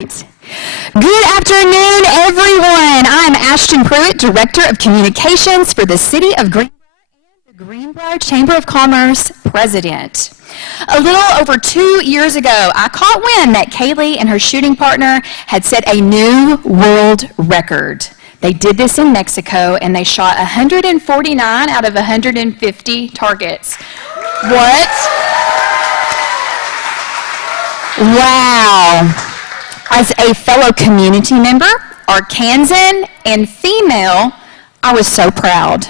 Good afternoon, everyone. I'm Ashton Pruitt, Director of Communications for the City of Greenbrier and the Greenbrier Chamber of Commerce President. A little over 2 years ago, I caught wind that Kayle and her shooting partner had set a new world record. They did this in Mexico, and they shot 149 out of 150 targets. What? Wow. As a fellow community member, Arkansan, and female, I was so proud.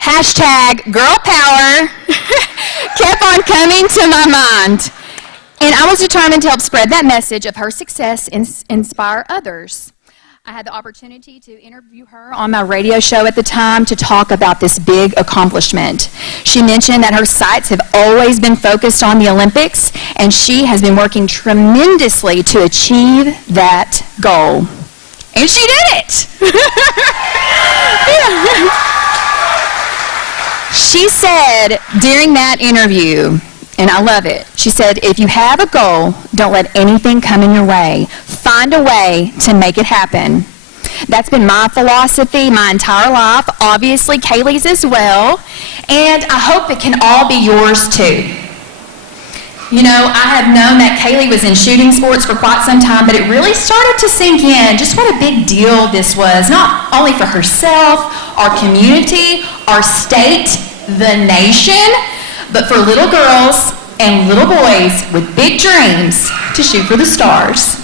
Hashtag girl power kept on coming to my mind. And I was determined to help spread that message of her success and inspire others. I had the opportunity to interview her on my radio show at the time to talk about this big accomplishment. She mentioned that her sights have always been focused on the Olympics, and she has been working tremendously to achieve that goal. And she did it! She said during that interview, and I love it, she said, if you have a goal, don't let anything come in your way. Find a way to make it happen. That's been my philosophy my entire life, obviously Kaylee's as well, and I hope it can all be yours too. You know, I have known that Kayle was in shooting sports for quite some time, but it really started to sink in just what a big deal this was, not only for herself, our community, our state, the nation, but for little girls and little boys with big dreams to shoot for the stars.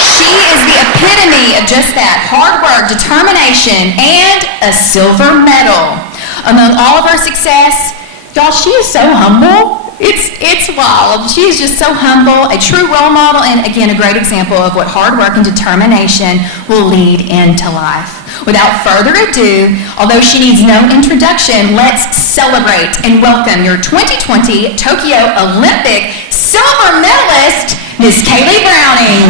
She is the epitome of just that, hard work, determination, and a silver medal. Among all of her success, y'all, she is so humble. It's wild. She is just so humble, a true role model, and again, a great example of what hard work and determination will lead into life. Without further ado, although she needs no introduction, let's celebrate and welcome your 2020 Tokyo Olympic silver medalist, Ms. Kayle Browning.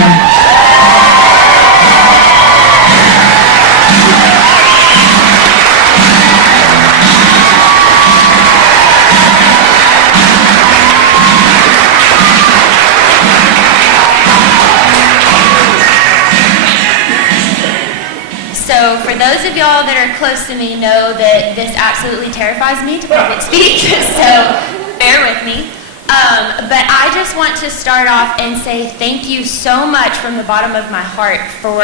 So for those of y'all that are close to me know that this absolutely terrifies me to public speak, so bear with me. But I just want to start off and say thank you so much from the bottom of my heart for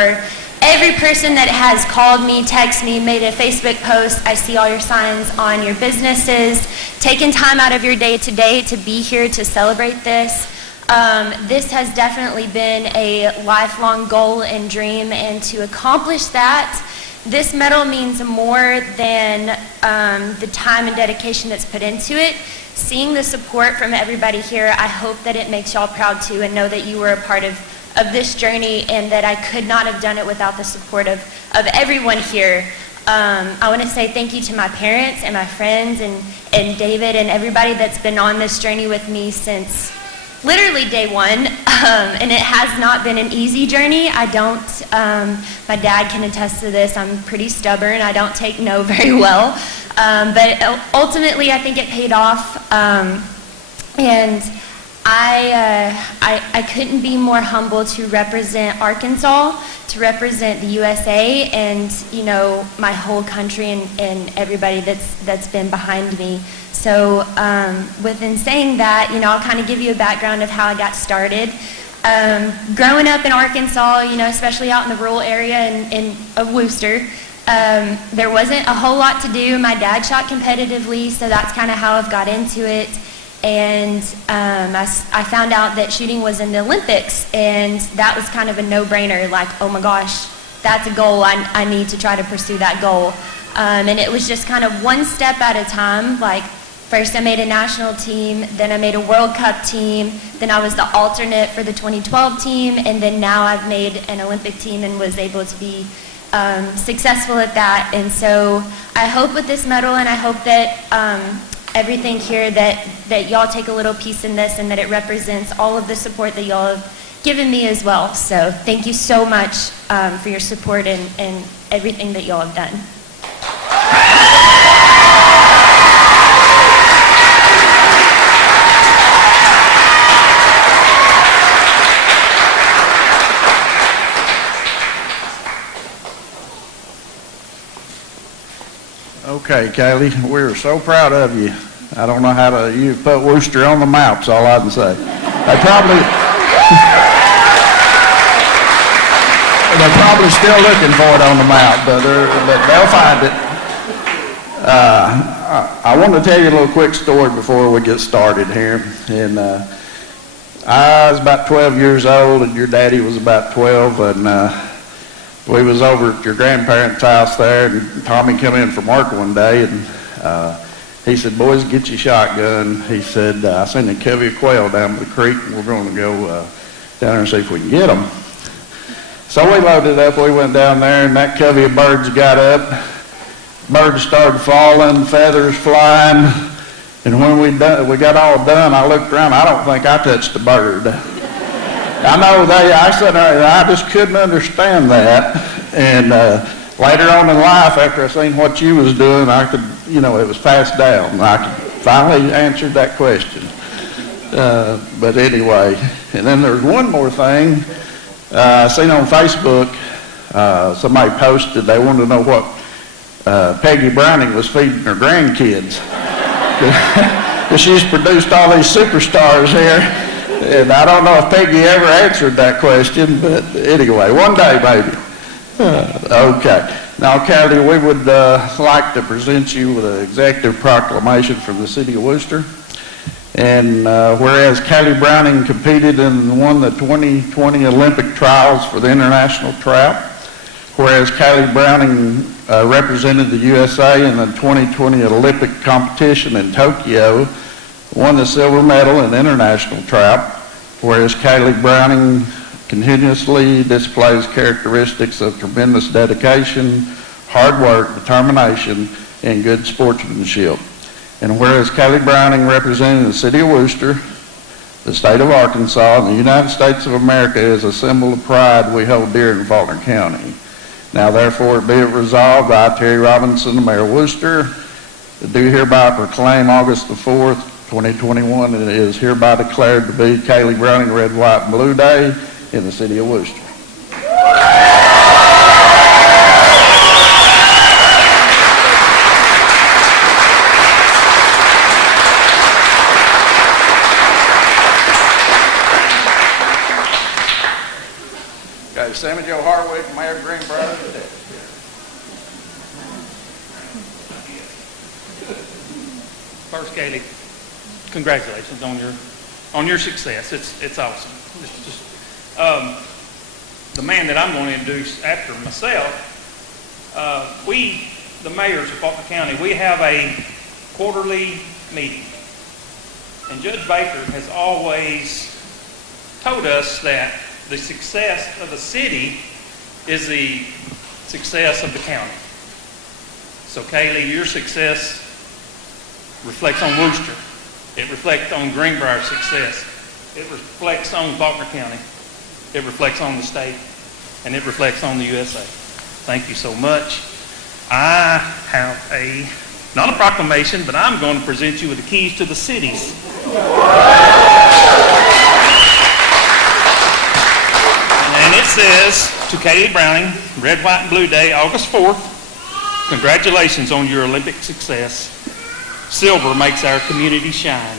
every person that has called me, texted me, made a Facebook post. I see all your signs on your businesses, taking time out of your day today to be here to celebrate this. This has definitely been a lifelong goal and dream, and to accomplish that, this medal means more than the time and dedication that's put into it. Seeing the support from everybody here, I hope that it makes y'all proud too, and know that you were a part of this journey, and that I could not have done it without the support of everyone here. I want to say thank you to my parents and my friends and David and everybody that's been on this journey with me since literally day one, and it has not been an easy journey. My dad can attest to this, I'm pretty stubborn, I don't take no very well, but ultimately I think it paid off, and I couldn't be more humble to represent Arkansas, to represent the USA, and you know, my whole country and everybody that's been behind me. So within saying that, you know, I'll kind of give you a background of how I got started. Growing up in Arkansas, you know, especially out in the rural area of Wooster, there wasn't a whole lot to do. My dad shot competitively, so that's kind of how I've got into it. And I found out that shooting was in the Olympics, and that was kind of a no-brainer, like, oh my gosh, that's a goal, I need to try to pursue that goal. And it was just kind of one step at a time, like, first I made a national team, then I made a World Cup team, then I was the alternate for the 2012 team, and then now I've made an Olympic team and was able to be successful at that. And so I hope with this medal, and I hope that everything here, that y'all take a little piece in this, and that it represents all of the support that y'all have given me as well. So thank you so much for your support and everything that y'all have done. Okay, Kayle, we're so proud of you. I don't know how to, you put Wooster on the map, that's all I can say. They're probably still looking for it on the map, but they'll find it. I want to tell you a little quick story before we get started here. And I was about 12 years old, and your daddy was about 12, and we was over at your grandparents' house there, and Tommy come in from work one day, and he said, boys, get your shotgun. He said, I seen a covey of quail down by the creek, and we're going to go down there and see if we can get them. So we loaded up, we went down there, and that covey of birds got up. Birds started falling, feathers flying, and when we got all done, I looked around, I don't think I touched a bird. I know I said, I just couldn't understand that, and later on in life, after I seen what you was doing, I could, it was passed down, and I could finally answer that question. But anyway, and then there's one more thing. I seen on Facebook, somebody posted, they wanted to know what Peggy Browning was feeding her grandkids. Because she's produced all these superstars here, and I don't know if Peggy ever answered that question, but anyway, one day maybe. Okay. Now, Kayle, we would like to present you with an executive proclamation from the City of Wooster. And whereas Kayle Browning competed and won the 2020 Olympic trials for the international trout, whereas Kayle Browning represented the USA in the 2020 Olympic competition in Tokyo, won the silver medal in international trout, whereas Kayle Browning continuously displays characteristics of tremendous dedication, hard work, determination, and good sportsmanship. And whereas Kayle Browning representing the City of Wooster, the state of Arkansas, and the United States of America is a symbol of pride we hold dear in Faulkner County. Now therefore be it resolved, I, Terry Robinson, the Mayor of Wooster, do hereby proclaim August the 4th, 2021, and it is hereby declared to be Kayle Browning Red, White, and Blue Day in the City of Wooster. Okay, Sammy Joe Harwick, Mayor of Greenbrier. First, Kayle, congratulations on your success. It's awesome. It's just the man that I'm going to introduce after myself. We, the mayors of Faulkner County, we have a quarterly meeting, and Judge Baker has always told us that the success of the city is the success of the county. So, Kayle, your success reflects on Wooster. It reflects on Greenbrier's success. It reflects on Faulkner County. It reflects on the state. And it reflects on the USA. Thank you so much. I have not a proclamation, but I'm going to present you with the keys to the cities. And it says, to Kayle Browning, Red, White, and Blue Day, August 4th, congratulations on your Olympic success. Silver makes our community shine.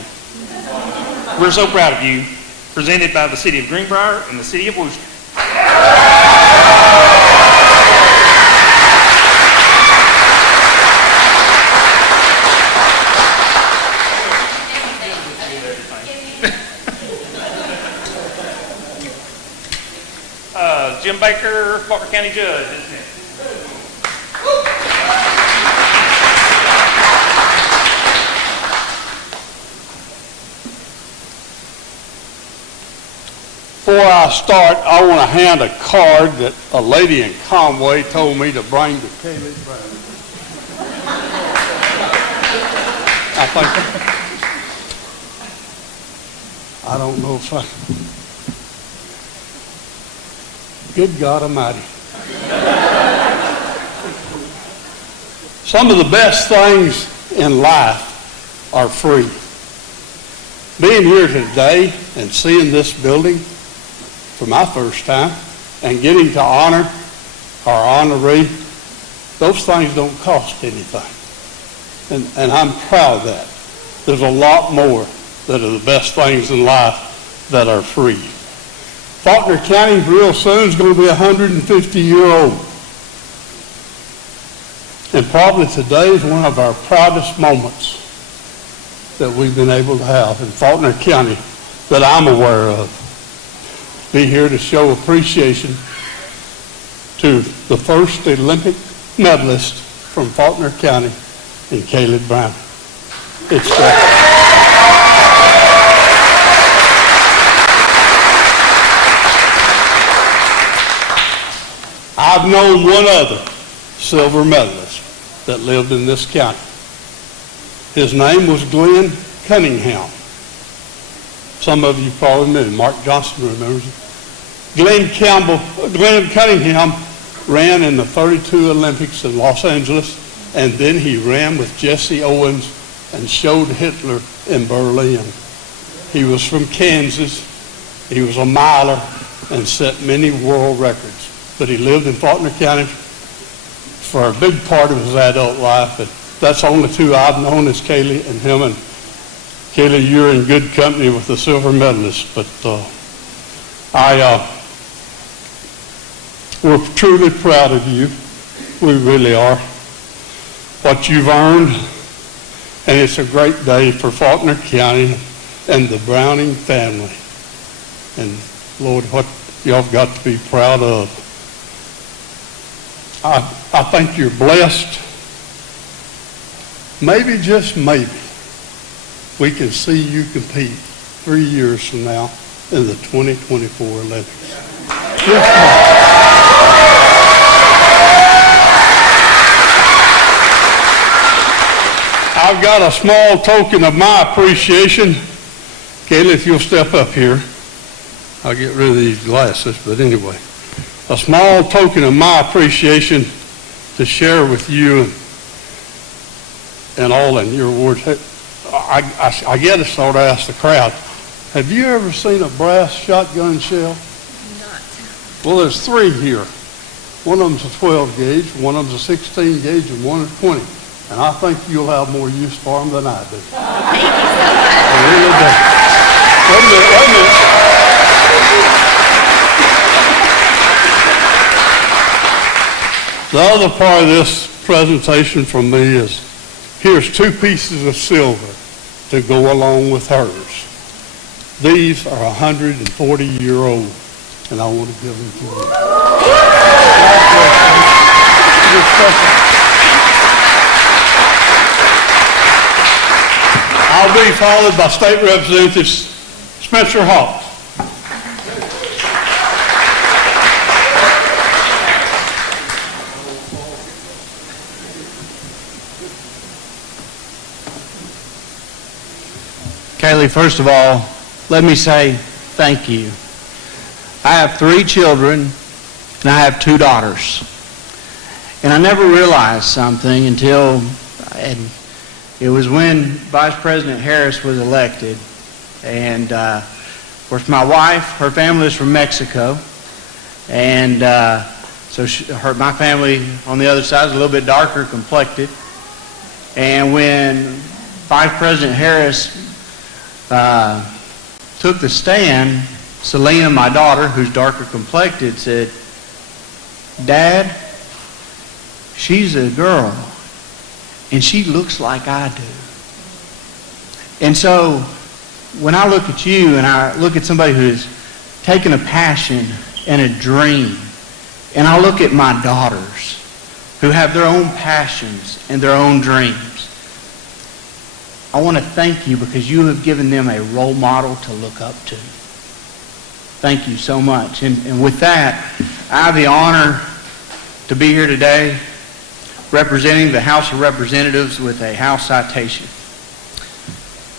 We're so proud of you. Presented by the City of Greenbrier and the City of Wooster. Jim Baker, Faulkner County Judge, isn't it? Before I start, I want to hand a card that a lady in Conway told me to bring to Kayle Browning. I don't know if good God Almighty. Some of the best things in life are free. Being here today and seeing this building for my first time and getting to honor our honoree, those things don't cost anything. and I'm proud of that. There's a lot more that are the best things in life that are free. Faulkner County real soon is going to be 150-year-old. And probably today is one of our proudest moments that we've been able to have in Faulkner County that I'm aware of. Be here to show appreciation to the first Olympic medalist from Faulkner County in Kayle Browning. It's I've known one other silver medalist that lived in this county. His name was Glenn Cunningham. Some of you probably knew. Mark Johnson remembers him. Glenn Cunningham ran in the 32 Olympics in Los Angeles, and then he ran with Jesse Owens and showed Hitler in Berlin. He was from Kansas. He was a miler and set many world records. But he lived in Faulkner County for a big part of his adult life. And that's the only two I've known is Kayle and him. And Kayle, you're in good company with the silver medalist. But we're truly proud of you. We really are. What you've earned. And it's a great day for Faulkner County and the Browning family. And Lord, what y'all have got to be proud of. I think you're blessed. Maybe, just maybe, we can see you compete 3 years from now in the 2024 Olympics. Yes, I've got a small token of my appreciation. Kayle, if you'll step up here. I'll get rid of these glasses, but anyway. A small token of my appreciation to share with you and all in your words. I get to sort of ask the crowd, have you ever seen a brass shotgun shell? Not. Well, there's 3 here. One of them's a 12 gauge, one of them's a 16 gauge, and one is 20. And I think you'll have more use for them than I do. Thank you so much. I really do. Wait a minute. The other part of this presentation from me is, here's 2 pieces of silver to go along with hers. These are 140-year-old, and I want to give them to you. I'll be followed by State Representative Spencer Hawks. Kayle, first of all, let me say thank you. I have 3 children, and I have 2 daughters. And I never realized something until it was when Vice President Harris was elected. And of course, my wife, her family is from Mexico. And so my family on the other side is a little bit darker complected. And when Vice President Harris took the stand, Selena, my daughter, who's darker complected, said, "Dad, she's a girl, and she looks like I do." And so when I look at you and I look at somebody who's taken a passion and a dream, and I look at my daughters who have their own passions and their own dreams, I want to thank you because you have given them a role model to look up to. Thank you so much. And with that, I have the honor to be here today representing the House of Representatives with a House citation.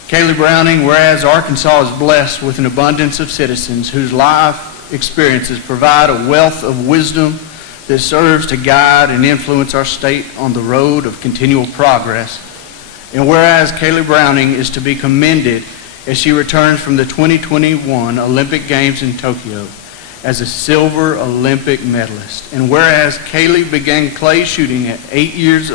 Kayle Browning, whereas Arkansas is blessed with an abundance of citizens whose life experiences provide a wealth of wisdom that serves to guide and influence our state on the road of continual progress. And whereas Kayle Browning is to be commended as she returns from the 2021 Olympic Games in Tokyo as a silver Olympic medalist. And whereas Kayle began clay shooting at 8 years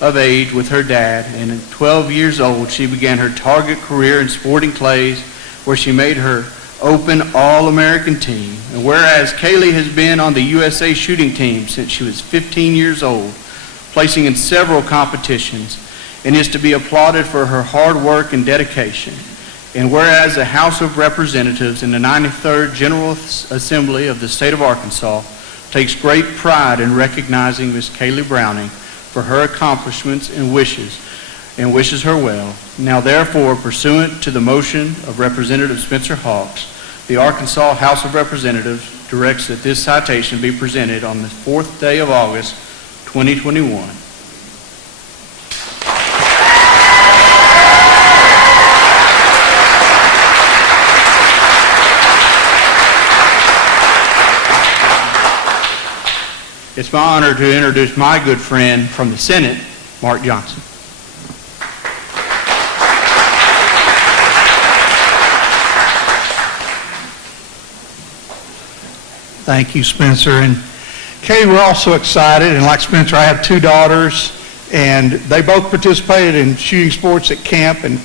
of age with her dad, and at 12 years old, she began her target career in sporting clays, where she made her open All-American team. And whereas Kayle has been on the USA shooting team since she was 15 years old, placing in several competitions, and is to be applauded for her hard work and dedication. And whereas the House of Representatives in the 93rd General Assembly of the state of Arkansas takes great pride in recognizing Ms. Kayle Browning for her accomplishments and wishes her well. Now therefore, pursuant to the motion of Representative Spencer Hawks, the Arkansas House of Representatives directs that this citation be presented on the 4th day of August, 2021. It's my honor to introduce my good friend from the Senate, Mark Johnson. Thank you, Spencer. And Kayle, we're also excited, and like Spencer, I have two daughters, and they both participated in shooting sports at camp, and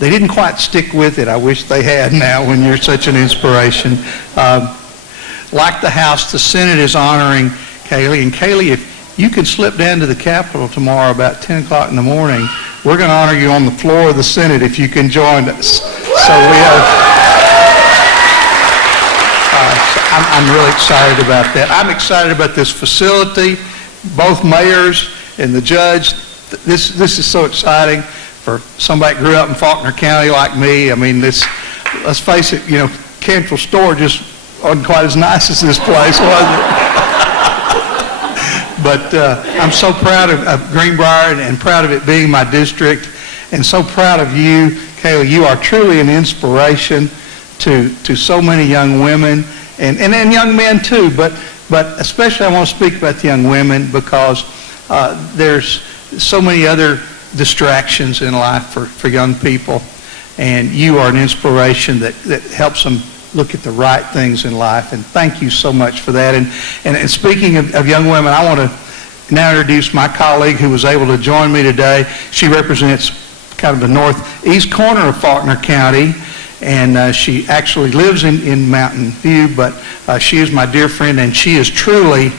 they didn't quite stick with it. I wish they had now when you're such an inspiration. Like the House, the Senate is honoring Kayle. And Kayle, if you can slip down to the Capitol tomorrow about 10 o'clock in the morning, we're going to honor you on the floor of the Senate if you can join us. So we have... I'm really excited about that. I'm excited about this facility, both mayors and the judge. This is so exciting for somebody that grew up in Faulkner County like me. I mean, let's face it, Cantrell Store just wasn't quite as nice as this place, was it? But I'm so proud of Greenbrier and proud of it being my district, and so proud of you, Kayle. You are truly an inspiration to so many young women and young men too, but especially I want to speak about the young women because there's so many other distractions in life for young people, and you are an inspiration that helps them look at the right things in life, and thank you so much for that. And speaking of young women, I want to now introduce my colleague who was able to join me today. She represents kind of the northeast corner of Faulkner County, and she actually lives in Mountain View, but she is my dear friend, and she is truly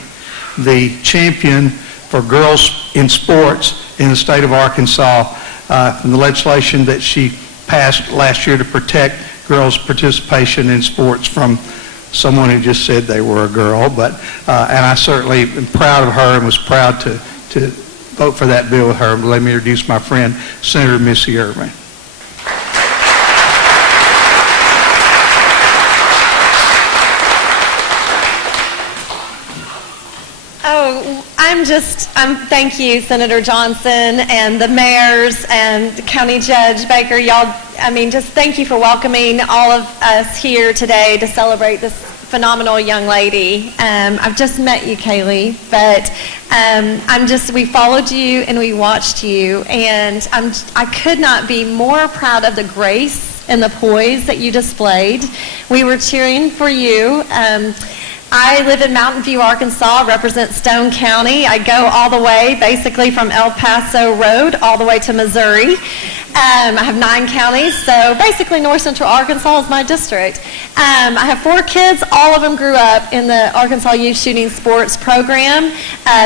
the champion for girls in sports in the state of Arkansas, from the legislation that she passed last year to protect girls' participation in sports from someone who just said they were a girl. But and I certainly am proud of her and was proud to vote for that bill with her. Let me introduce my friend, Senator Missy Irvin. Thank you, Senator Johnson and the mayors and County Judge Baker. Y'all, just thank you for welcoming all of us here today to celebrate this phenomenal young lady. I've just met you, Kayle, but we followed you and we watched you, and I could not be more proud of the grace and the poise that you displayed. We were cheering for you. I live in Mountain View, Arkansas, represent Stone County. I go all the way, basically from El Paso Road, all the way to Missouri. I have 9 counties, so basically North Central Arkansas is my district. I have 4 kids. All of them grew up in the Arkansas Youth Shooting Sports Program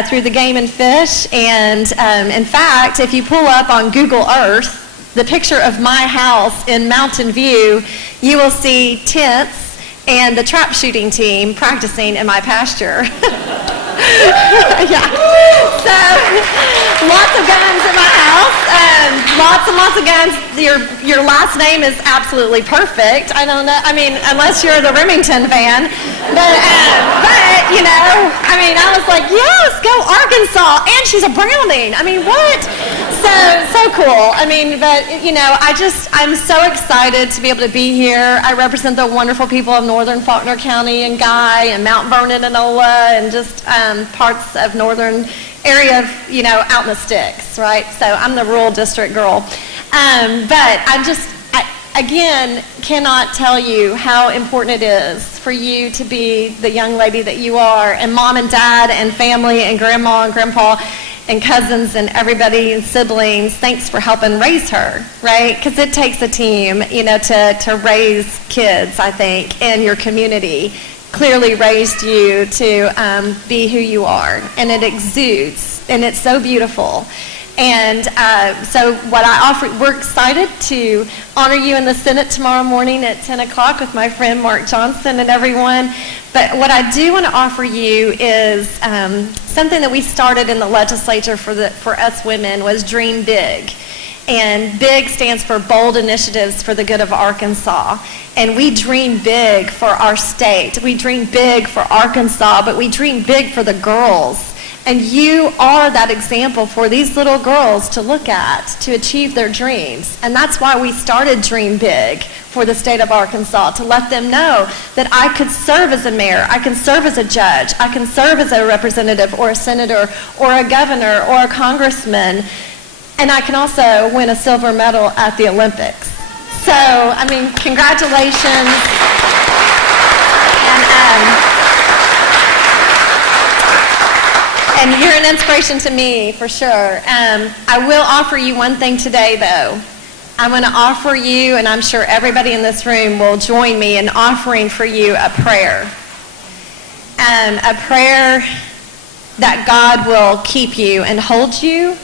through the Game and Fish. And in fact, if you pull up on Google Earth the picture of my house in Mountain View, you will see tents and the trap shooting team practicing in my pasture. Yeah. So, lots of guns in my house. Lots and lots of guns. Your last name is absolutely perfect. I don't know. Unless you're the Remington fan. But I was like, yes, go Arkansas. And she's a Browning. What? So cool. I'm so excited to be able to be here. I represent the wonderful people of northern Faulkner County and Guy and Mount Vernon and Ola and just parts of northern area of, out in the sticks, right? So I'm the rural district girl. But I cannot tell you how important it is for you to be the young lady that you are, and mom and dad and family and grandma and grandpa. and cousins and everybody and siblings, thanks for helping raise her, right? Because it takes a team, to raise kids, I think, in your community. Clearly raised you to be who you are, and it exudes, and it's so beautiful. And so what I offer, we're excited to honor you in the Senate tomorrow morning at 10 o'clock with my friend Mark Johnson and everyone. But what I do want to offer you is something that we started in the legislature for us women was Dream Big. And BIG stands for Bold Initiatives for the Good of Arkansas. And we dream big for our state. We dream big for Arkansas, but we dream big for the girls. And you are that example for these little girls to look at to achieve their dreams. And that's why we started Dream Big for the state of Arkansas, to let them know that I could serve as a mayor, I can serve as a judge, I can serve as a representative or a senator or a governor or a congressman, and I can also win a silver medal at the Olympics. So, congratulations. And you're an inspiration to me, for sure. I will offer you one thing today, though. I'm going to offer you, and I'm sure everybody in this room will join me in offering for you a prayer. A prayer that God will keep you and hold you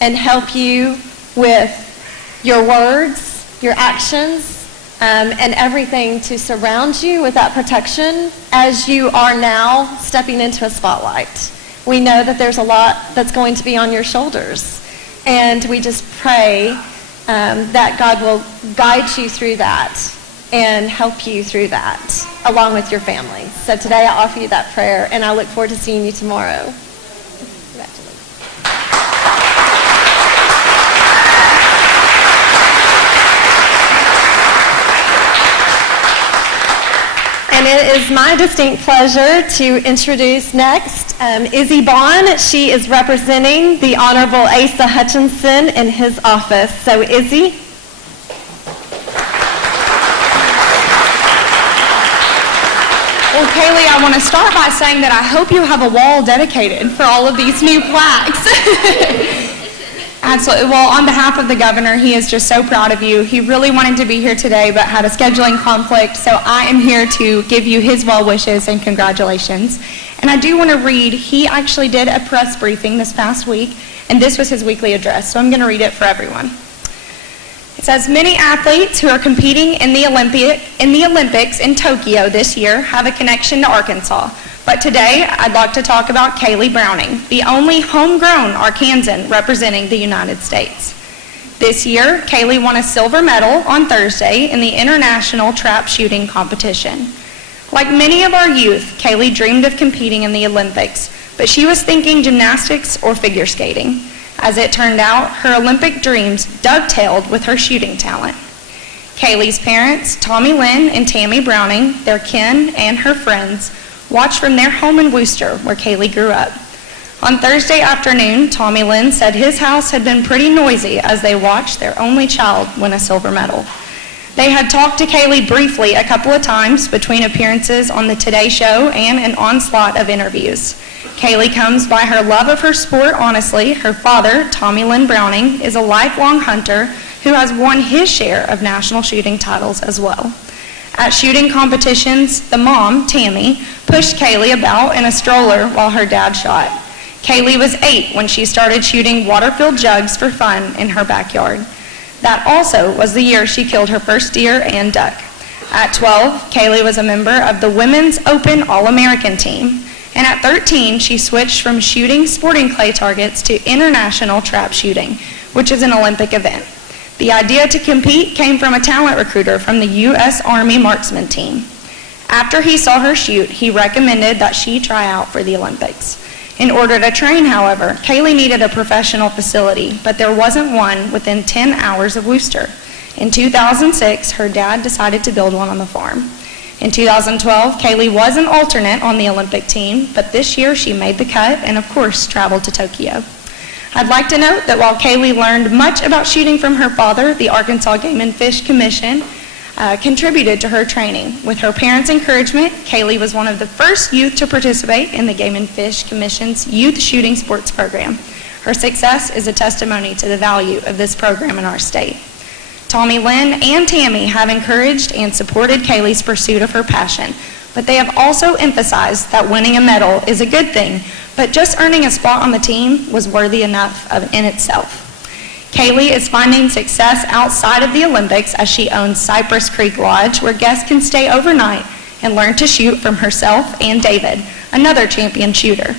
and help you with your words, your actions, and everything to surround you with that protection as you are now stepping into a spotlight. We know that there's a lot that's going to be on your shoulders, and we just pray that God will guide you through that and help you through that, along with your family. So today I offer you that prayer, and I look forward to seeing you tomorrow. And it is my distinct pleasure to introduce next Izzy Bond. She is representing the Honorable Asa Hutchinson in his office. So Izzy. Well, Kaylee, I want to start by saying that I hope you have a wall dedicated for all of these new plaques. Absolutely. Well, on behalf of the governor, he is just so proud of you. He really wanted to be here today, but had a scheduling conflict, so I am here to give you his well wishes and congratulations. And I do want to read, he actually did a press briefing this past week, and this was his weekly address, so I'm going to read it for everyone. It says, many athletes who are competing in the Olympics in Tokyo this year have a connection to Arkansas. But today, I'd like to talk about Kayle Browning, the only homegrown Arkansan representing the United States. This year, Kayle won a silver medal on Thursday in the international trap shooting competition. Like many of our youth, Kayle dreamed of competing in the Olympics, but she was thinking gymnastics or figure skating. As it turned out, her Olympic dreams dovetailed with her shooting talent. Kayle's parents, Tommy Lynn and Tammy Browning, their kin, and her friends, watched from their home in Worcester, where Kayle grew up. On Thursday afternoon, Tommy Lynn said his house had been pretty noisy as they watched their only child win a silver medal. They had talked to Kayle briefly a couple of times between appearances on the Today Show and an onslaught of interviews. Kayle comes by her love of her sport honestly. Her father, Tommy Lynn Browning, is a lifelong hunter who has won his share of national shooting titles as well. At shooting competitions, the mom, Tammy, pushed Kayle about in a stroller while her dad shot. Kayle was 8 when she started shooting water-filled jugs for fun in her backyard. That also was the year she killed her first deer and duck. At 12, Kayle was a member of the Women's Open All-American team. And at 13, she switched from shooting sporting clay targets to international trap shooting, which is an Olympic event. The idea to compete came from a talent recruiter from the U.S. Army marksman team. After he saw her shoot, he recommended that she try out for the Olympics. In order to train, however, Kayle needed a professional facility, but there wasn't one within 10 hours of Worcester. In 2006, her dad decided to build one on the farm. In 2012, Kayle was an alternate on the Olympic team, but this year she made the cut and, of course, traveled to Tokyo. I'd like to note that while Kayle learned much about shooting from her father, the Arkansas Game and Fish Commission contributed to her training. With her parents' encouragement, Kayle was one of the first youth to participate in the Game and Fish Commission's Youth Shooting Sports Program. Her success is a testimony to the value of this program in our state. Tommy Lynn and Tammy have encouraged and supported Kaylee's pursuit of her passion, but they have also emphasized that winning a medal is a good thing, but just earning a spot on the team was worthy enough in itself. Kayle is finding success outside of the Olympics as she owns Cypress Creek Lodge, where guests can stay overnight and learn to shoot from herself and David, another champion shooter.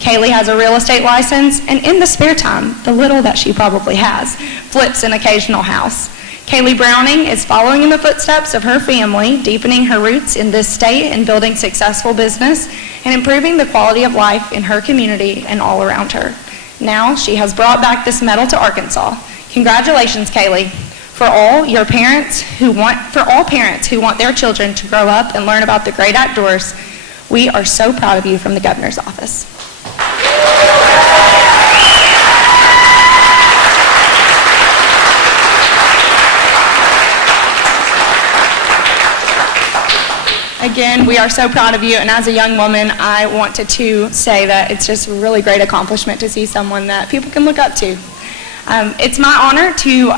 Kayle has a real estate license, and in the spare time, the little that she probably has, flips an occasional house. Kayle Browning is following in the footsteps of her family, deepening her roots in this state and building successful business and improving the quality of life in her community and all around her. Now she has brought back this medal to Arkansas. Congratulations, Kayle. For all parents who want their children to grow up and learn about the great outdoors, we are so proud of you from the Governor's Office. Again, we are so proud of you, and as a young woman, I wanted to say that it's just a really great accomplishment to see someone that people can look up to. It's my honor to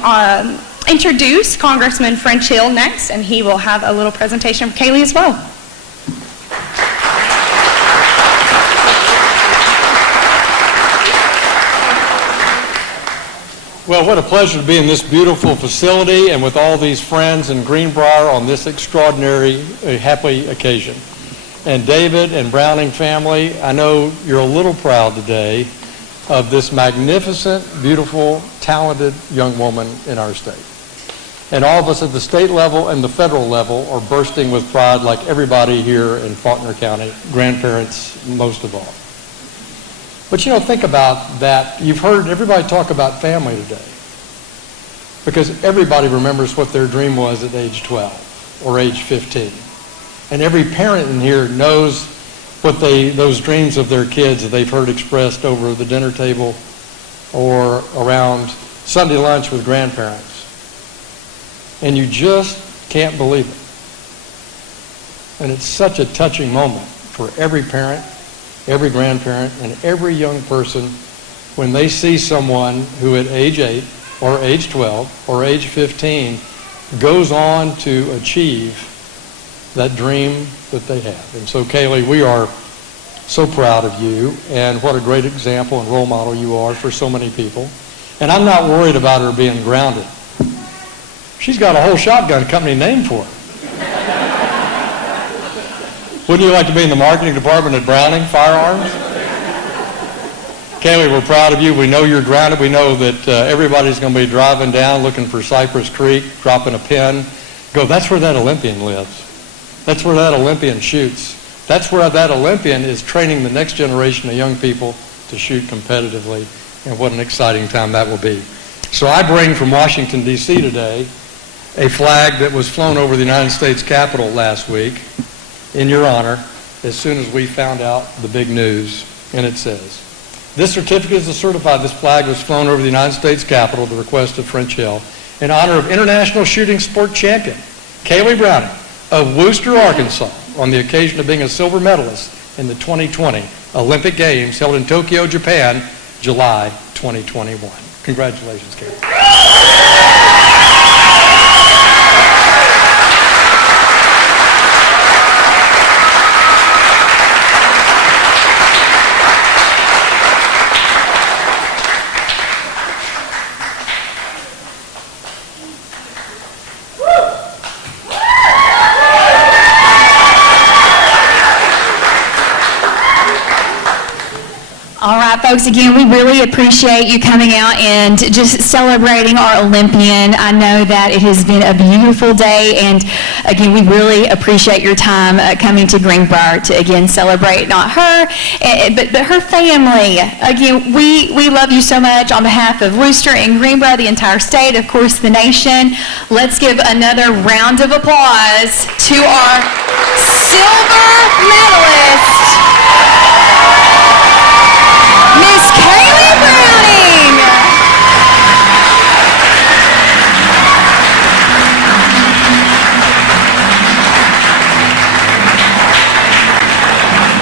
introduce Congressman French Hill next, and he will have a little presentation for Kayle as well. Well, what a pleasure to be in this beautiful facility and with all these friends in Greenbrier on this extraordinary, happy occasion. And David and Browning family, I know you're a little proud today of this magnificent, beautiful, talented young woman in our state. And all of us at the state level and the federal level are bursting with pride like everybody here in Faulkner County, grandparents most of all. But you know, think about that. You've heard everybody talk about family today because everybody remembers what their dream was at age 12 or age 15. And every parent in here knows what those dreams of their kids that they've heard expressed over the dinner table or around Sunday lunch with grandparents. And you just can't believe it. And it's such a touching moment for every parent, every grandparent, and every young person when they see someone who at age 8 or age 12 or age 15 goes on to achieve that dream that they have. And so, Kayle, we are so proud of you, and what a great example and role model you are for so many people. And I'm not worried about her being grounded. She's got a whole shotgun company named for her. Wouldn't you like to be in the marketing department at Browning Firearms? Kayle, we're proud of you. We know you're grounded. We know that everybody's going to be driving down looking for Cypress Creek, dropping a pin. Go, that's where that Olympian lives. That's where that Olympian shoots. That's where that Olympian is training the next generation of young people to shoot competitively. And what an exciting time that will be. So I bring from Washington, D.C. today a flag that was flown over the United States Capitol last week in your honor as soon as we found out the big news. And it says, this certificate is to certify this flag was flown over the United States Capitol at the request of French Hill in honor of international shooting sport champion Kayle Browning of Wooster, Arkansas, on the occasion of being a silver medalist in the 2020 Olympic Games held in Tokyo, Japan, July 2021. Congratulations, Kayle. All right, folks, again, we really appreciate you coming out and just celebrating our Olympian. I know that it has been a beautiful day, and again, we really appreciate your time coming to Greenbrier to, again, celebrate not her, but her family. Again, we love you so much on behalf of Wooster and Greenbrier, the entire state, of course, the nation. Let's give another round of applause to our silver medalist,